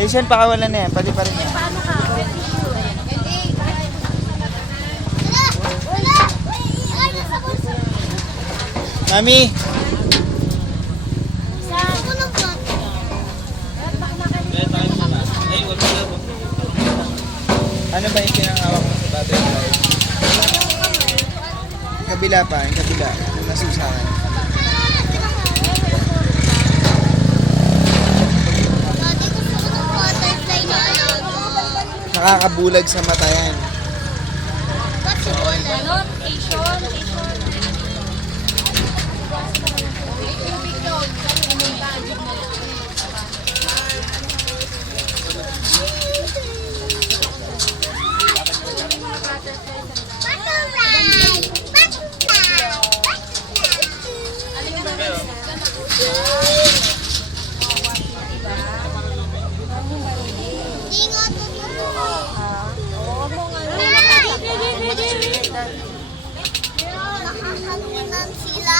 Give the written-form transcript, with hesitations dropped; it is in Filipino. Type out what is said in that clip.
Jason, pakawalan na yan. Pati pa rin yan. Paano ka? Mami! Ano ba yung pinangawak mo sa butterfly? Kabila pa, yung kabila. Yung nasusakan. Nakakabulag sa mata yan. Ano? Asian? Nakakalunan sila.